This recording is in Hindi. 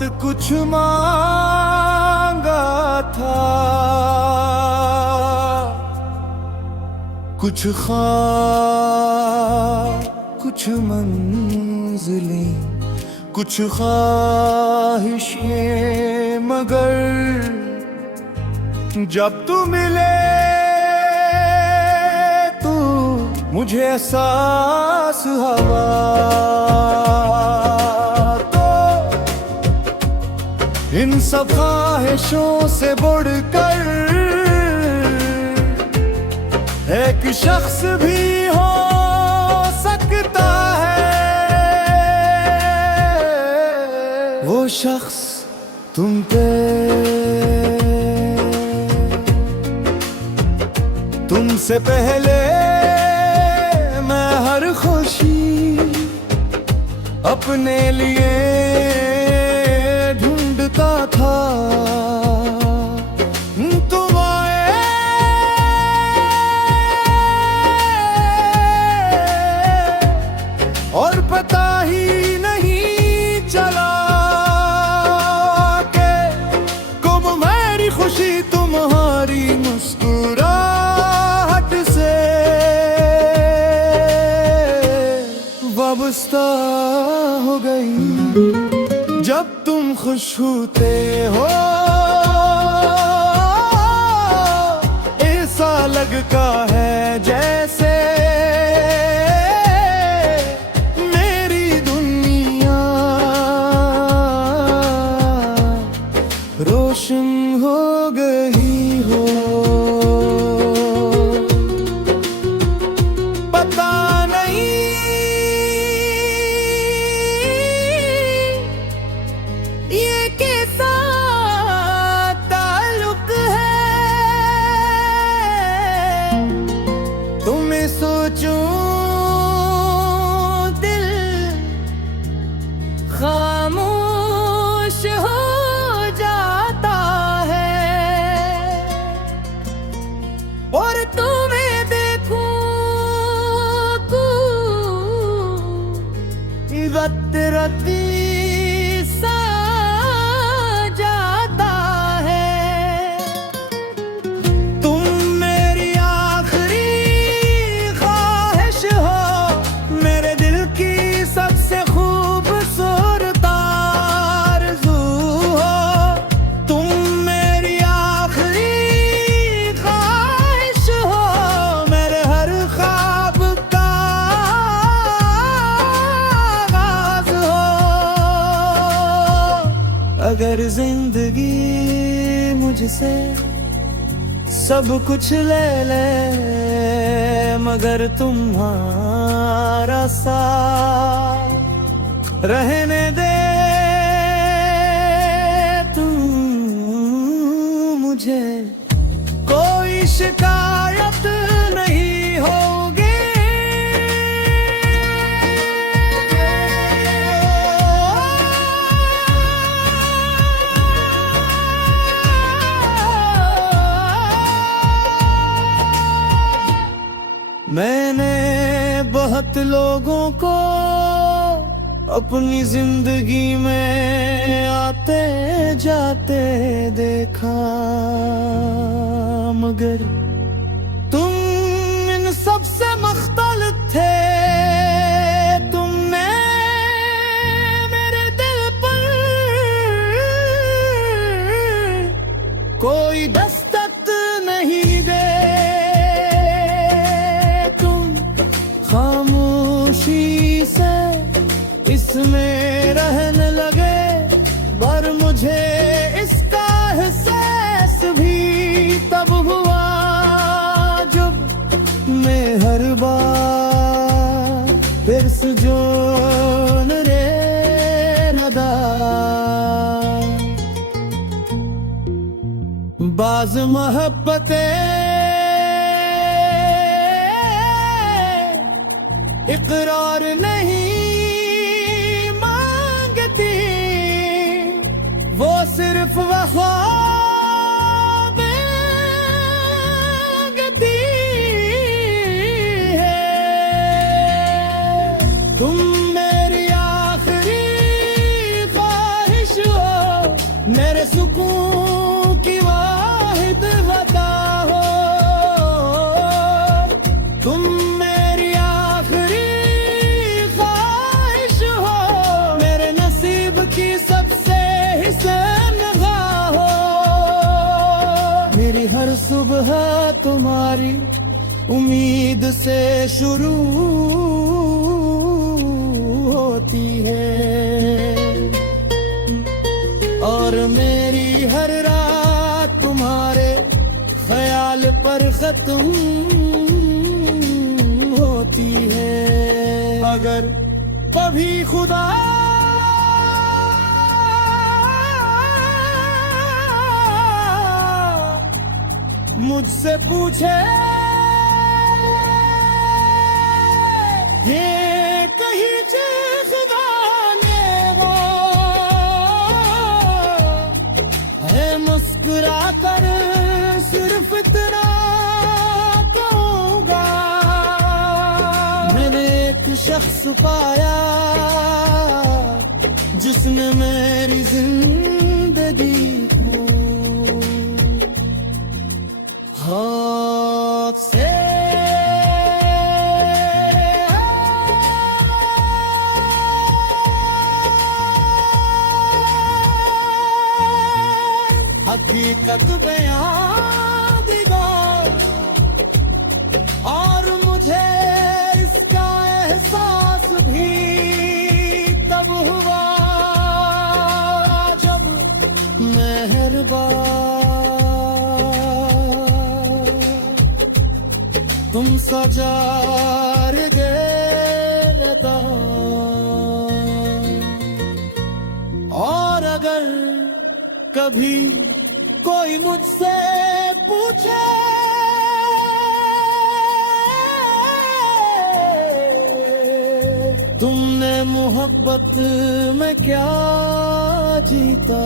बहुत कुछ मांगा था, कुछ ख्वाब कुछ मंजिलें कुछ ख्वाहिशें, मगर जब तू मिले तो मुझे एहसास हुआ तो इन सब ख्वाहिशों से बढ़कर एक शख्स भी हो सकता है, वो शख्स तुम पे, तुमसे पहले मैं हर खुशी अपने लिए ढूंढता था। तुम आए और पता ही नहीं चला के कब मेरी खुशी तुम्हारी मुस्कुराहट से वाबस्ता हो गई। जब तुम खुश होते हो ऐसा लगता है जैसे मेरी दुनिया रोशन हो गई हो। पता नहीं ये कैसा ताल्लुक है, तुम्हें सोचूं दिल खामोश हो जाता है, और तुम्हें देखूं तो रत्ती सा जाता है। तुम मेरी आखिरी ख्वाहिश हो, मेरे दिल की सबसे खूबसूरत आरज़ू हो। तुम मेरी आखिरी ख्वाहिश हो, मेरे हर ख्वाब का आगाज़ हो। अगर जिंदगी मुझसे सब कुछ ले ले, मगर तुम्हारा साथ रहने दे, तुम मुझे कोई शिकायत नहीं होगी। मैंने बहुत लोगों को अपनी जिंदगी में आते जाते देखा, मगर तुम इन सबसे मुख्तलिफ थे। तुमने मेरे दिल पर कोई दस्तक नहीं दे, खामोशी से इसमें रहने लगे, पर मुझे इसका एहसास भी तब हुआ जब मैं हर बार फिर सुजोन रे नदा बाज मोहब्बतें इकरार नहीं मांगती, वो सिर्फ वफा मांगती है। तुम मेरी आखिरी ख्वाहिश हो, मेरे सुकून की वाहिद वता हो, तुम मेरी आखिरी ख्वाहिश हो, मेरे नसीब की सबसे हिस्सेदार हो। मेरी हर सुबह तुम्हारी उम्मीद से शुरू होती है, और मेरी हर रात तुम्हारे ख्याल पर खत्म होती है। अगर कभी खुदा मुझसे पूछे ये कहीं चीज खुदा वो है, मुस्कुरा कर सिर्फ इतना कहूँगा, मैंने एक शख्स पाया जिसने मेरी जिंदगी को हाथ से हकीकत बयां दिया, और मुझे इसका एहसास भी तब हुआ जब मेहरबान तुम सजार गए, और अगर कभी कोई मुझसे पूछे तुमने मोहब्बत में क्या जीता,